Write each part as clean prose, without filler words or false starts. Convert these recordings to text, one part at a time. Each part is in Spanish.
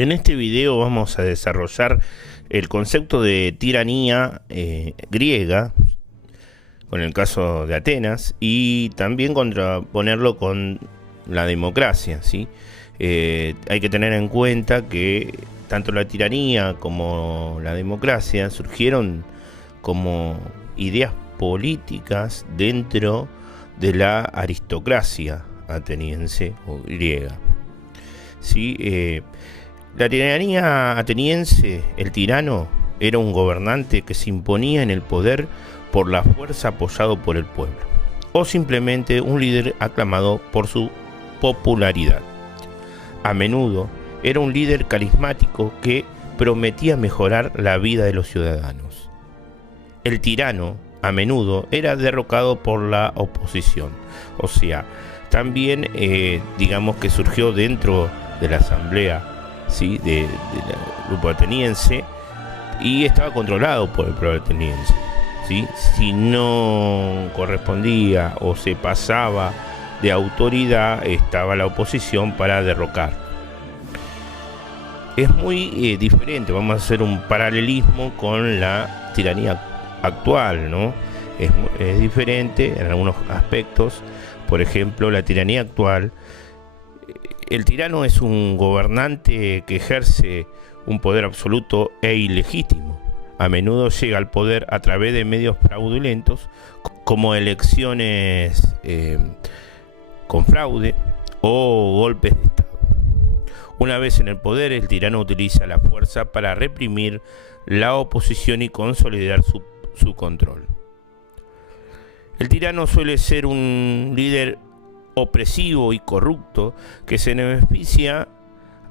En este video vamos a desarrollar el concepto de tiranía griega, con el caso de Atenas, y también contraponerlo con la democracia, ¿sí? Hay que tener en cuenta que tanto la tiranía como la democracia surgieron como ideas políticas dentro de la aristocracia ateniense o griega, ¿sí? La tiranía ateniense, el tirano, era un gobernante que se imponía en el poder por la fuerza apoyado por el pueblo, o simplemente un líder aclamado por su popularidad. A menudo era un líder carismático que prometía mejorar la vida de los ciudadanos. El tirano a menudo era derrocado por la oposición, o sea, también digamos que surgió dentro de la asamblea, ¿sí? del grupo ateniense, y estaba controlado por el pueblo ateniense, ¿sí? Si no correspondía o se pasaba de autoridad, estaba la oposición para derrocar. Es muy diferente, vamos a hacer un paralelismo con la tiranía actual, ¿no? Es diferente en algunos aspectos. Por ejemplo, la tiranía actual, el tirano es un gobernante que ejerce un poder absoluto e ilegítimo. A menudo llega al poder a través de medios fraudulentos, como elecciones con fraude o golpes de Estado. Una vez en el poder, el tirano utiliza la fuerza para reprimir la oposición y consolidar su control. El tirano suele ser un líder opresivo y corrupto que se beneficia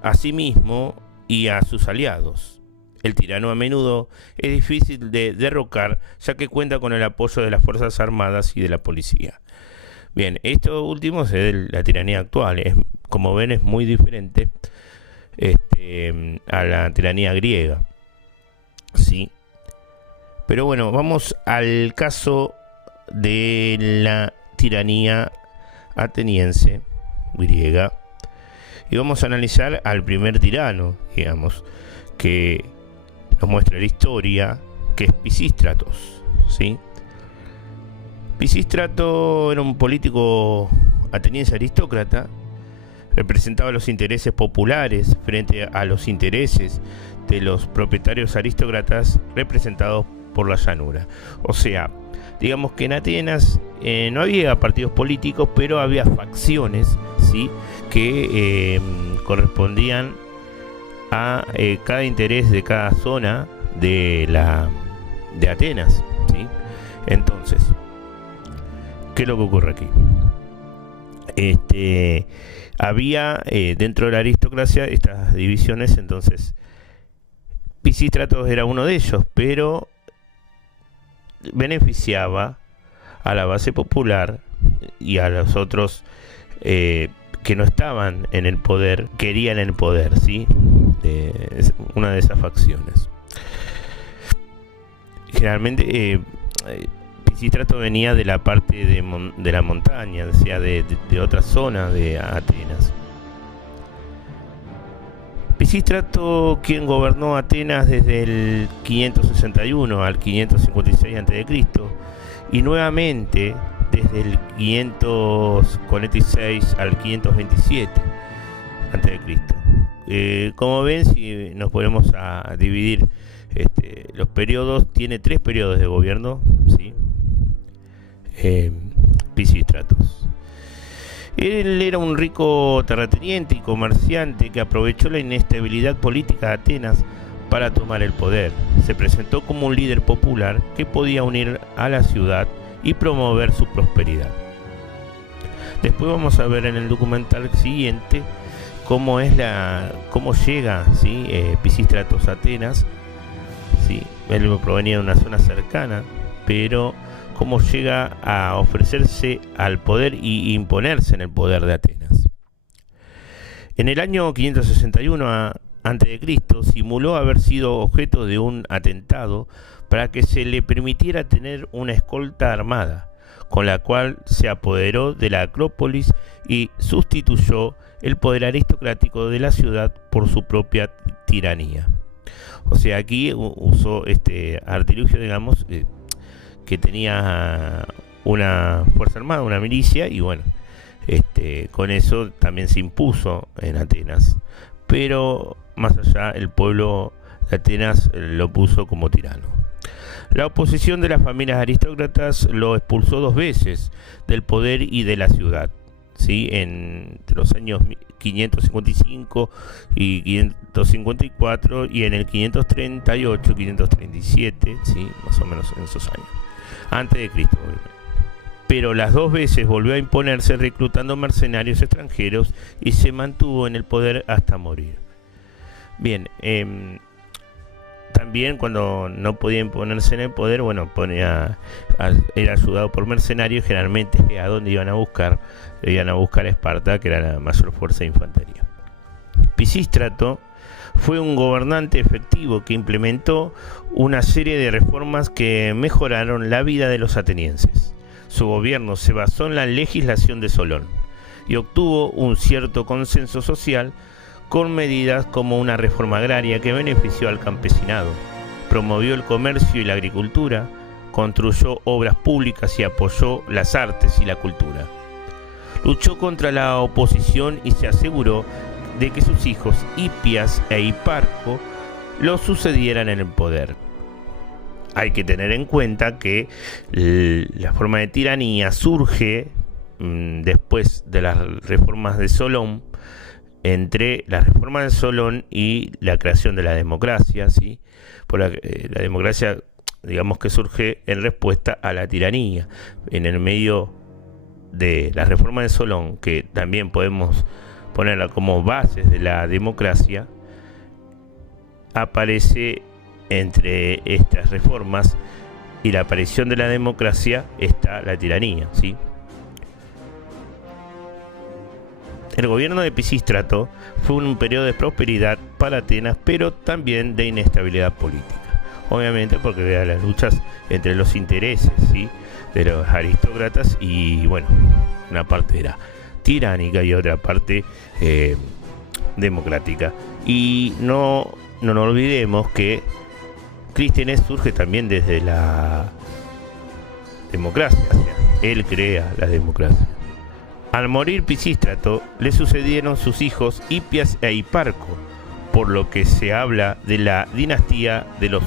a sí mismo y a sus aliados. El tirano a menudo es difícil de derrocar, ya que cuenta con el apoyo de las Fuerzas Armadas y de la policía. Bien, esto último es de la tiranía actual. Como ven, es muy diferente a la tiranía griega, ¿sí? Pero bueno, vamos al caso de la tiranía ateniense griega y vamos a analizar al primer tirano, digamos, que nos muestra la historia, que es Pisístratos, ¿sí? Pisístrato era un político ateniense aristócrata, representaba los intereses populares frente a los intereses de los propietarios aristócratas representados por la llanura. O sea, digamos que en Atenas no había partidos políticos, pero había facciones, ¿sí? Que correspondían a cada interés de cada zona de Atenas, ¿sí? Entonces, ¿qué es lo que ocurre aquí? Había dentro de la aristocracia estas divisiones. Entonces Pisístratos era uno de ellos, pero beneficiaba a la base popular y a los otros que no estaban en el poder, querían el poder, ¿sí? Una de esas facciones. Generalmente Pisístrato venía de la parte de la montaña, o sea, de otra zona de Atenas. Pisístrato, quien gobernó Atenas desde el 561 al 556 a.C. y nuevamente desde el 546 al 527 a.C. Como ven, si nos ponemos a dividir los periodos, tiene 3 periodos de gobierno, ¿sí? Pisístratos. Él era un rico terrateniente y comerciante que aprovechó la inestabilidad política de Atenas para tomar el poder. Se presentó como un líder popular que podía unir a la ciudad y promover su prosperidad. Después vamos a ver en el documental siguiente cómo llega, ¿sí? Pisístratos a Atenas, ¿sí? Él provenía de una zona cercana, pero cómo llega a ofrecerse al poder y imponerse en el poder de Atenas. En el año 561 a.C. simuló haber sido objeto de un atentado para que se le permitiera tener una escolta armada, con la cual se apoderó de la Acrópolis y sustituyó el poder aristocrático de la ciudad por su propia tiranía. O sea, aquí usó este artilugio, digamos, que tenía una fuerza armada, una milicia, y bueno, con eso también se impuso en Atenas. Pero más allá, el pueblo de Atenas lo puso como tirano. La oposición de las familias aristócratas lo expulsó 2 veces del poder y de la ciudad, ¿sí? Entre los años 555 y 554, y en el 538, 537, ¿sí? Más o menos en esos años, antes de Cristo. Pero las 2 veces volvió a imponerse reclutando mercenarios extranjeros y se mantuvo en el poder hasta morir. Bien, también cuando no podía imponerse en el poder, bueno, era ayudado por mercenarios, generalmente a donde iban a buscar a Esparta, que era la mayor fuerza de infantería. Pisístrato fue un gobernante efectivo que implementó una serie de reformas que mejoraron la vida de los atenienses. Su gobierno se basó en la legislación de Solón y obtuvo un cierto consenso social con medidas como una reforma agraria que benefició al campesinado, promovió el comercio y la agricultura, construyó obras públicas y apoyó las artes y la cultura. Luchó contra la oposición y se aseguró de que sus hijos Hipias e Hiparco lo sucedieran en el poder. Hay que tener en cuenta que la forma de tiranía surge después de las reformas de Solón, entre la reforma de Solón y la creación de la democracia, ¿sí? Por la democracia, digamos que surge en respuesta a la tiranía. En el medio de la reforma de Solón, que también podemos ponerla como bases de la democracia, aparece entre estas reformas y la aparición de la democracia está la tiranía, ¿sí? El gobierno de Pisístrato fue un periodo de prosperidad para Atenas, pero también de inestabilidad política. Obviamente porque había las luchas entre los intereses, ¿sí?, de los aristócratas, y bueno, una parte era tiránica y otra parte democrática. Y no nos olvidemos que Clístenes surge también desde la democracia, o sea, él crea la democracia. Al morir Pisístrato, le sucedieron sus hijos Hipias e Hiparco, por lo que se habla de la dinastía de los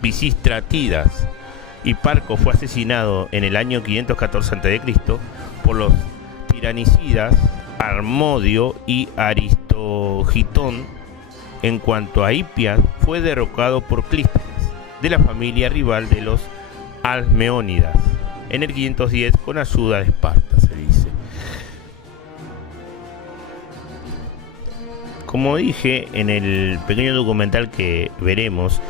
Pisístratidas. Hiparco fue asesinado en el año 514 a.C. por los tiranicidas Harmodio y Aristogitón. En cuanto a Hipias, fue derrocado por Clístenes, de la familia rival de los Almeónidas, en el 510 con ayuda de Esparta, se dice. Como dije en el pequeño documental que veremos,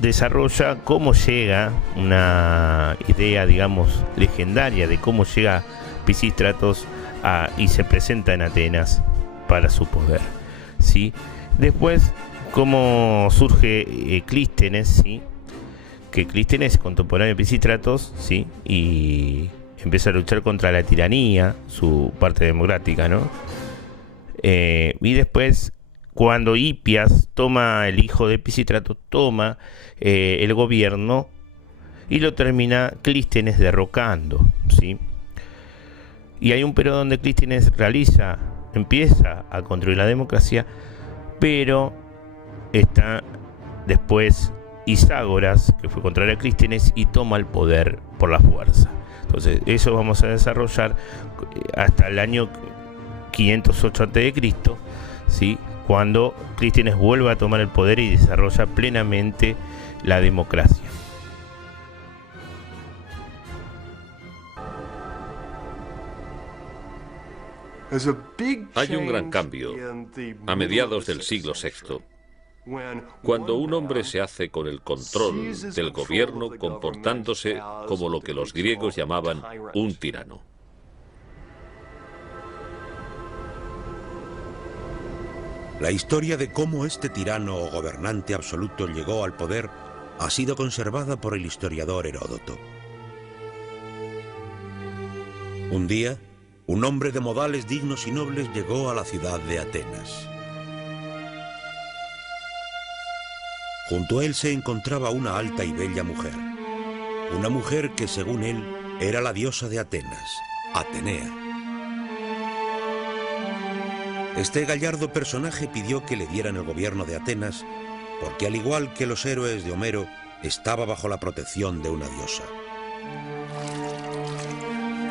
desarrolla cómo llega una idea, digamos, legendaria de cómo llega Pisístratos y se presenta en Atenas para su poder, ¿sí? Después, cómo surge Clístenes, ¿sí?, que Clístenes es contemporáneo de Pisístratos, ¿sí?, y empieza a luchar contra la tiranía, su parte democrática, ¿no? Y después, cuando Hipias toma, el hijo de Pisístrato, toma el gobierno y lo termina Clístenes derrocando, ¿sí? Y hay un periodo donde Clístenes empieza a construir la democracia, pero está después Iságoras, que fue contrario a Clístenes, y toma el poder por la fuerza. Entonces, eso vamos a desarrollar hasta el año 508 a.C., ¿sí?, cuando Clístenes vuelve a tomar el poder y desarrolla plenamente la democracia. Hay un gran cambio a mediados del siglo VI, cuando un hombre se hace con el control del gobierno comportándose como lo que los griegos llamaban un tirano. La historia de cómo este tirano o gobernante absoluto llegó al poder ha sido conservada por el historiador Heródoto. Un día, un hombre de modales dignos y nobles llegó a la ciudad de Atenas. Junto a él se encontraba una alta y bella mujer. Una mujer que, según él, era la diosa de Atenas, Atenea. Este gallardo personaje pidió que le dieran el gobierno de Atenas porque, al igual que los héroes de Homero, estaba bajo la protección de una diosa.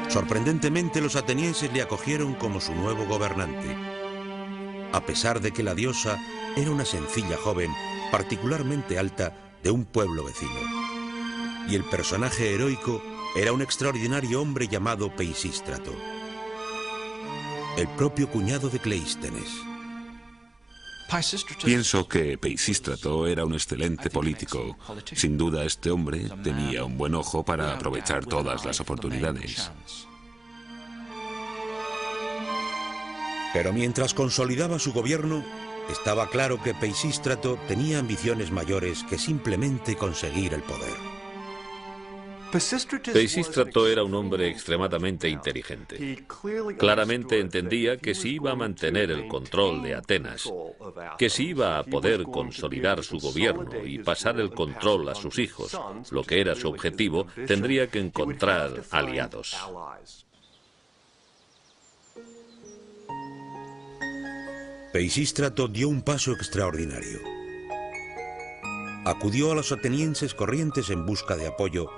Sorprendentemente, los atenienses le acogieron como su nuevo gobernante, a pesar de que la diosa era una sencilla joven, particularmente alta, de un pueblo vecino. Y el personaje heroico era un extraordinario hombre llamado Peisístrato, el propio cuñado de Cleístenes. Pienso que Peisístrato era un excelente político. Sin duda, este hombre tenía un buen ojo para aprovechar todas las oportunidades. Pero mientras consolidaba su gobierno, estaba claro que Peisístrato tenía ambiciones mayores que simplemente conseguir el poder. Peisístrato era un hombre extremadamente inteligente. Claramente entendía que si iba a mantener el control de Atenas, que si iba a poder consolidar su gobierno y pasar el control a sus hijos, lo que era su objetivo, tendría que encontrar aliados. Peisístrato dio un paso extraordinario. Acudió a los atenienses corrientes en busca de apoyo,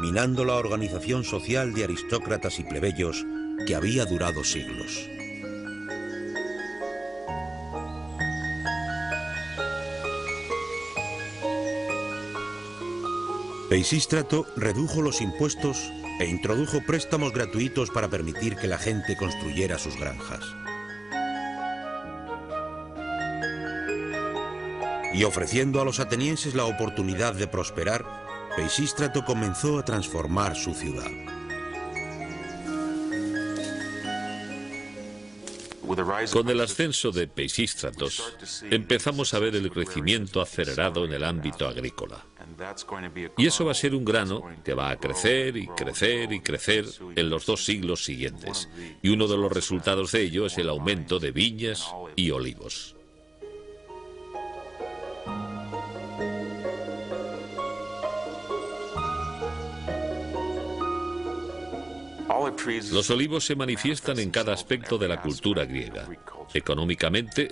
minando la organización social de aristócratas y plebeyos que había durado siglos. Peisístrato redujo los impuestos e introdujo préstamos gratuitos para permitir que la gente construyera sus granjas. Y ofreciendo a los atenienses la oportunidad de prosperar, Peisístrato comenzó a transformar su ciudad. Con el ascenso de Peisístratos, empezamos a ver el crecimiento acelerado en el ámbito agrícola. Y eso va a ser un grano que va a crecer y crecer y crecer en los 2 siglos siguientes. Y uno de los resultados de ello es el aumento de viñas y olivos. Los olivos se manifiestan en cada aspecto de la cultura griega. Económicamente,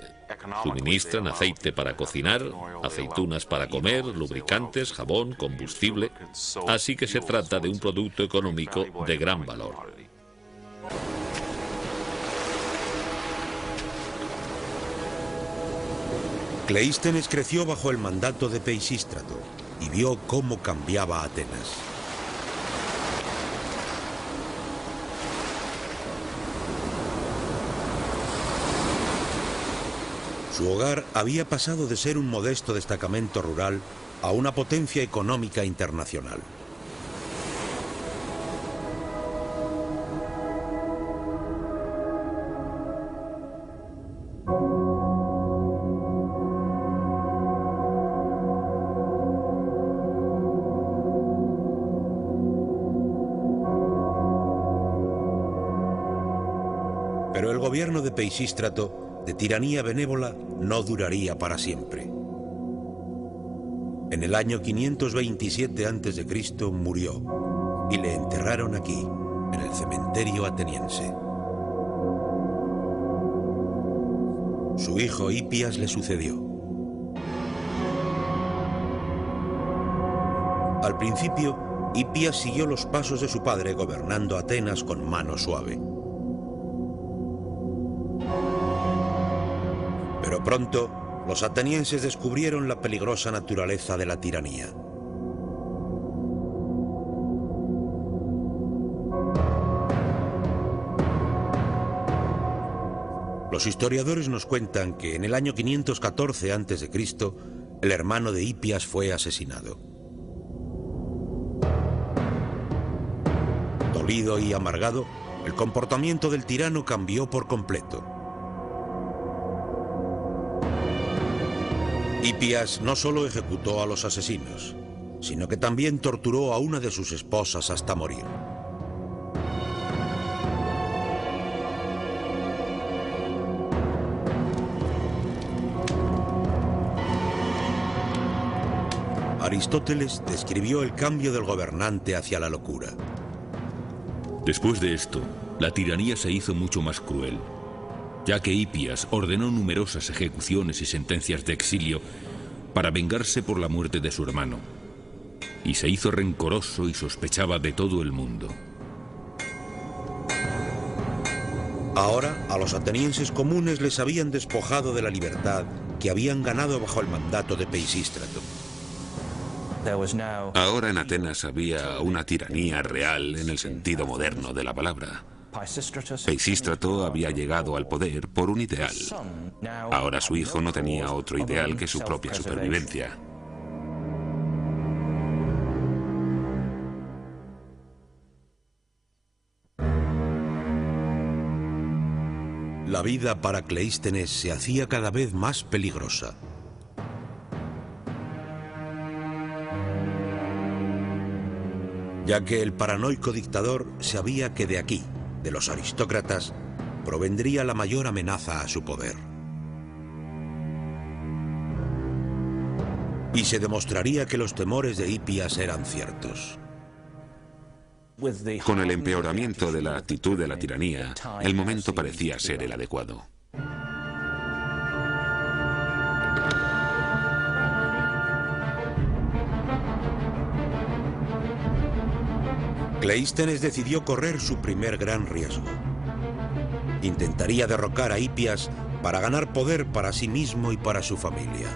suministran aceite para cocinar, aceitunas para comer, lubricantes, jabón, combustible, así que se trata de un producto económico de gran valor. Cleístenes creció bajo el mandato de Peisístrato y vio cómo cambiaba Atenas. Su hogar había pasado de ser un modesto destacamento rural a una potencia económica internacional. Pero el gobierno de Peisístrato, de tiranía benévola, no duraría para siempre. En el año 527 a.C. murió y le enterraron aquí, en el cementerio ateniense. Su hijo Hipias le sucedió. Al principio, Hipias siguió los pasos de su padre, gobernando Atenas con mano suave. Pero pronto, los atenienses descubrieron la peligrosa naturaleza de la tiranía. Los historiadores nos cuentan que en el año 514 a.C., el hermano de Hipias fue asesinado. Dolido y amargado, el comportamiento del tirano cambió por completo. Hipias no solo ejecutó a los asesinos, sino que también torturó a una de sus esposas hasta morir. Aristóteles describió el cambio del gobernante hacia la locura. Después de esto, la tiranía se hizo mucho más cruel, ya que Hipías ordenó numerosas ejecuciones y sentencias de exilio para vengarse por la muerte de su hermano, y se hizo rencoroso y sospechaba de todo el mundo. Ahora, a los atenienses comunes les habían despojado de la libertad que habían ganado bajo el mandato de Peisístrato. Ahora en Atenas había una tiranía real en el sentido moderno de la palabra. Peisístrato había llegado al poder por un ideal. Ahora su hijo no tenía otro ideal que su propia supervivencia. La vida para Cleístenes se hacía cada vez más peligrosa. Ya que el paranoico dictador sabía que de aquí, de los aristócratas, provendría la mayor amenaza a su poder. Y se demostraría que los temores de Hipías eran ciertos. Con el empeoramiento de la actitud de la tiranía, el momento parecía ser el adecuado. Cleístenes decidió correr su primer gran riesgo. Intentaría derrocar a Hipías para ganar poder para sí mismo y para su familia.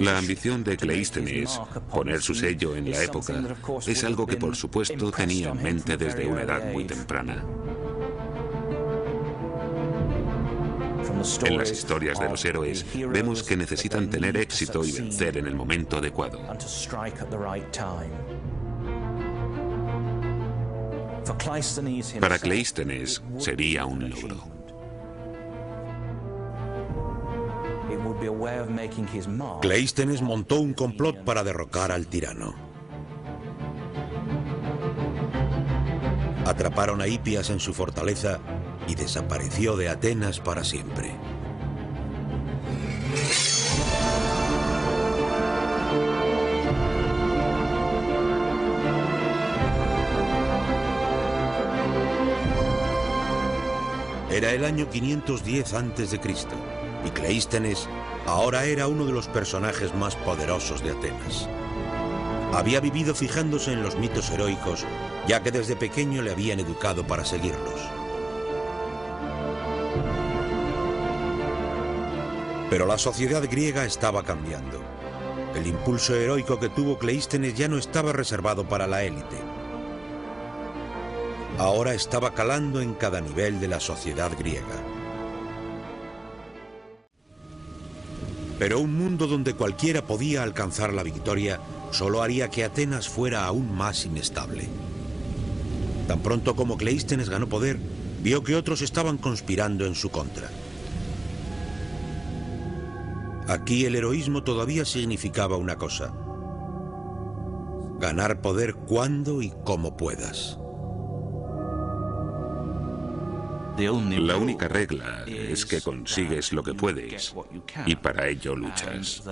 La ambición de Cleístenes, poner su sello en la época, es algo que por supuesto tenía en mente desde una edad muy temprana. En las historias de los héroes vemos que necesitan tener éxito y vencer en el momento adecuado. Para Cleístenes sería un logro. Cleístenes montó un complot para derrocar al tirano. Atraparon a Hipías en su fortaleza y desapareció de Atenas para siempre. Era el año 510 a.C. y Cleístenes ahora era uno de los personajes más poderosos de Atenas. Había vivido fijándose en los mitos heroicos, ya que desde pequeño le habían educado para seguirlos. Pero la sociedad griega estaba cambiando. El impulso heroico que tuvo Cleístenes ya no estaba reservado para la élite. Ahora estaba calando en cada nivel de la sociedad griega. Pero un mundo donde cualquiera podía alcanzar la victoria solo haría que Atenas fuera aún más inestable. Tan pronto como Cleístenes ganó poder, vio que otros estaban conspirando en su contra. Aquí el heroísmo todavía significaba una cosa: ganar poder cuando y como puedas. La única regla es que consigues lo que puedes y para ello luchas.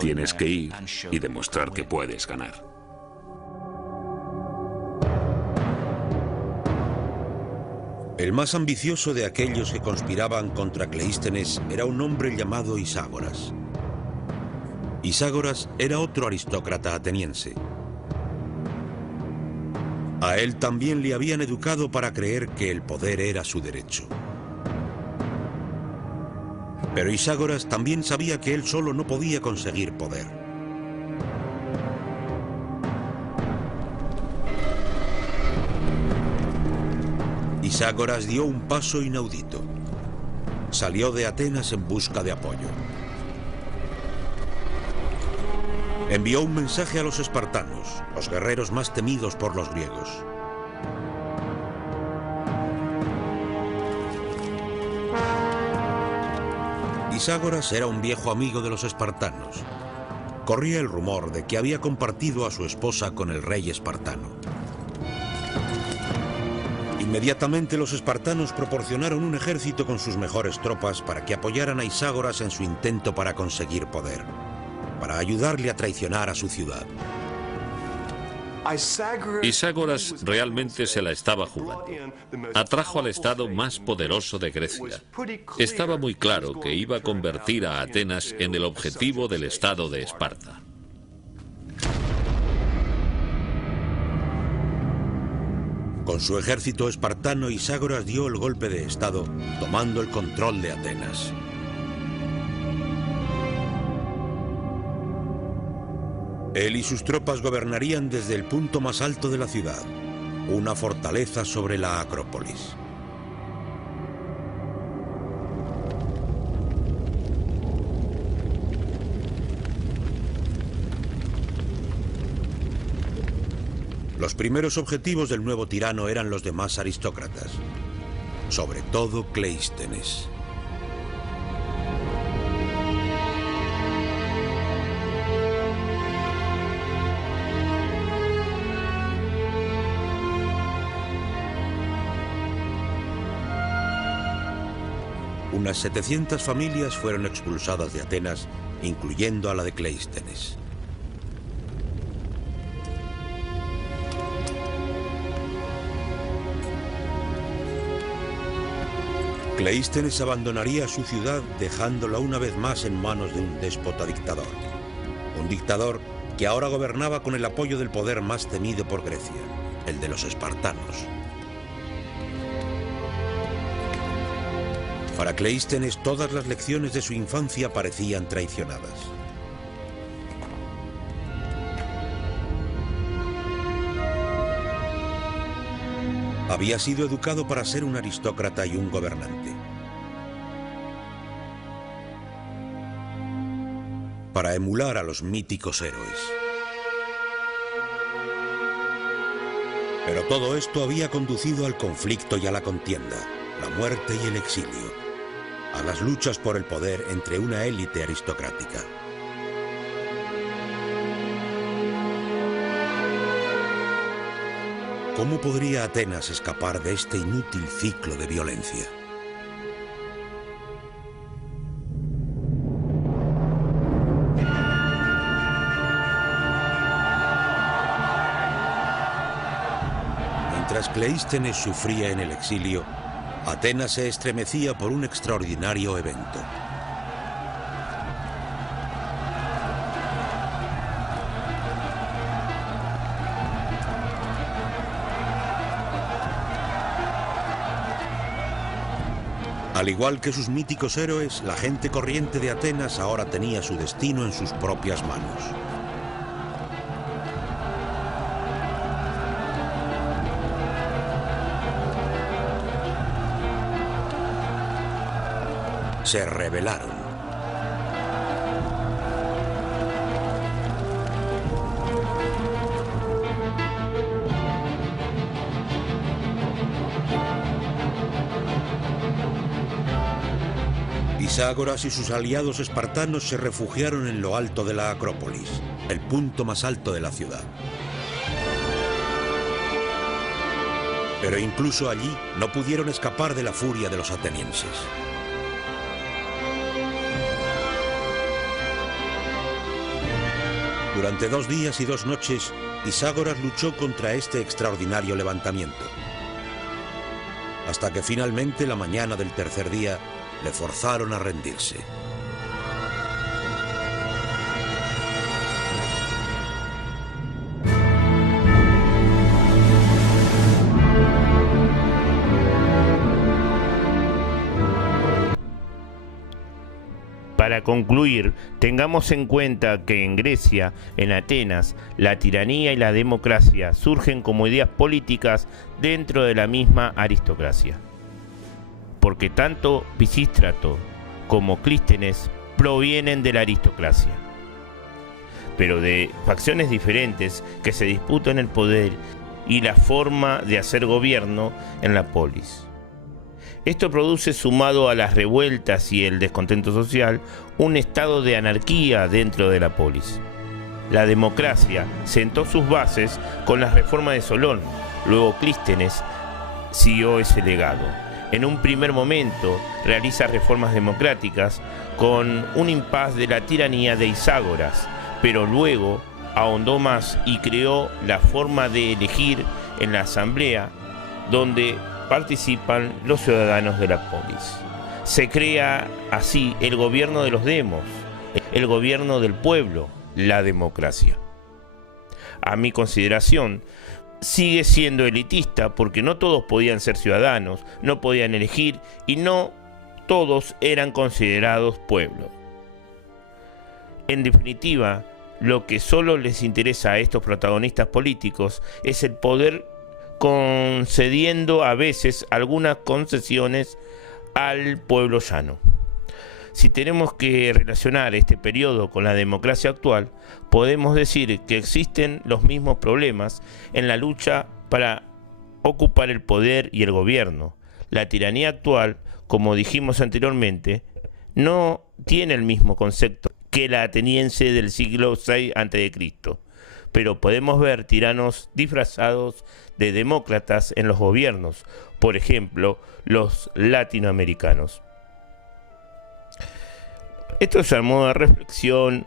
Tienes que ir y demostrar que puedes ganar. El más ambicioso de aquellos que conspiraban contra Cleístenes era un hombre llamado Iságoras. Iságoras era otro aristócrata ateniense. A él también le habían educado para creer que el poder era su derecho. Pero Iságoras también sabía que él solo no podía conseguir poder. Iságoras dio un paso inaudito. Salió de Atenas en busca de apoyo. Envió un mensaje a los espartanos, los guerreros más temidos por los griegos. Iságoras era un viejo amigo de los espartanos. Corría el rumor de que había compartido a su esposa con el rey espartano. Inmediatamente los espartanos proporcionaron un ejército con sus mejores tropas para que apoyaran a Iságoras en su intento para conseguir poder, para ayudarle a traicionar a su ciudad. Iságoras realmente se la estaba jugando. Atrajo al estado más poderoso de Grecia. Estaba muy claro que iba a convertir a Atenas en el objetivo del estado de Esparta. Con su ejército espartano, Iságoras dio el golpe de estado, tomando el control de Atenas. Él y sus tropas gobernarían desde el punto más alto de la ciudad, una fortaleza sobre la Acrópolis. Los primeros objetivos del nuevo tirano eran los demás aristócratas, sobre todo Cleístenes. Unas 700 familias fueron expulsadas de Atenas, incluyendo a la de Cleístenes. Cleístenes abandonaría su ciudad, dejándola una vez más en manos de un déspota dictador. Un dictador que ahora gobernaba con el apoyo del poder más temido por Grecia, el de los espartanos. Para Cleístenes, todas las lecciones de su infancia parecían traicionadas. Había sido educado para ser un aristócrata y un gobernante. Para emular a los míticos héroes. Pero todo esto había conducido al conflicto y a la contienda, la muerte y el exilio, a las luchas por el poder entre una élite aristocrática. ¿Cómo podría Atenas escapar de este inútil ciclo de violencia? Mientras Cleístenes sufría en el exilio, Atenas se estremecía por un extraordinario evento. Al igual que sus míticos héroes, la gente corriente de Atenas ahora tenía su destino en sus propias manos. Se rebelaron. Iságoras y sus aliados espartanos se refugiaron en lo alto de la Acrópolis, el punto más alto de la ciudad. Pero incluso allí no pudieron escapar de la furia de los atenienses. Durante 2 días y 2 noches, Iságoras luchó contra este extraordinario levantamiento, hasta que finalmente, la mañana del tercer día, le forzaron a rendirse. Para concluir, tengamos en cuenta que en Grecia, en Atenas, la tiranía y la democracia surgen como ideas políticas dentro de la misma aristocracia. Porque tanto Pisístrato como Clístenes provienen de la aristocracia, pero de facciones diferentes que se disputan el poder y la forma de hacer gobierno en la polis. Esto produce, sumado a las revueltas y el descontento social, un estado de anarquía dentro de la polis. La democracia sentó sus bases con la reforma de Solón, luego Clístenes siguió ese legado. En un primer momento realiza reformas democráticas con un impas de la tiranía de Iságoras, pero luego ahondó más y creó la forma de elegir en la asamblea donde participan los ciudadanos de la polis. Se crea así el gobierno de los demos, el gobierno del pueblo, la democracia. A mi consideración, sigue siendo elitista porque no todos podían ser ciudadanos, no podían elegir y no todos eran considerados pueblo. En definitiva, lo que solo les interesa a estos protagonistas políticos es el poder, concediendo a veces algunas concesiones al pueblo llano. Si tenemos que relacionar este periodo con la democracia actual, podemos decir que existen los mismos problemas en la lucha para ocupar el poder y el gobierno. La tiranía actual, como dijimos anteriormente, no tiene el mismo concepto que la ateniense del siglo VI a.C., pero podemos ver tiranos disfrazados de demócratas en los gobiernos, por ejemplo, los latinoamericanos. Esto es a modo de reflexión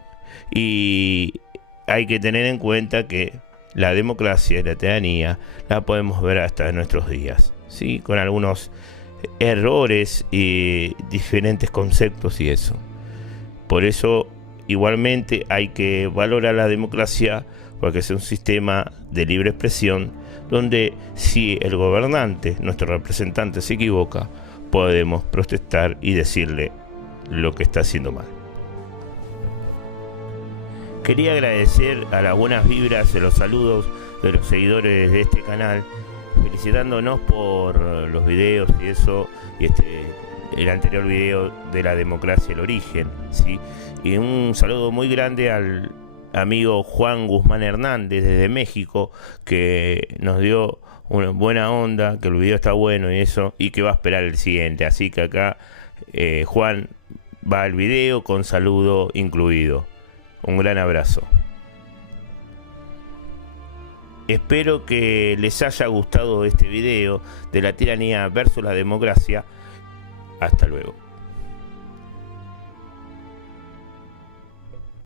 y hay que tener en cuenta que la democracia y la tiranía la podemos ver hasta en nuestros días, ¿sí? Con algunos errores y diferentes conceptos y eso. Por eso igualmente hay que valorar la democracia porque es un sistema de libre expresión donde si el gobernante, nuestro representante, se equivoca, podemos protestar y decirle lo que está haciendo mal. Quería agradecer a las buenas vibras de los saludos de los seguidores de este canal, felicitándonos por los videos y eso, y el anterior video de la democracia, el origen, ¿sí? Y un saludo muy grande al amigo Juan Guzmán Hernández desde México, que nos dio una buena onda, que el video está bueno y eso, y que va a esperar el siguiente. Así que acá Juan va al video con saludo incluido. Un gran abrazo. Espero que les haya gustado este video de la tiranía versus la democracia. Hasta luego.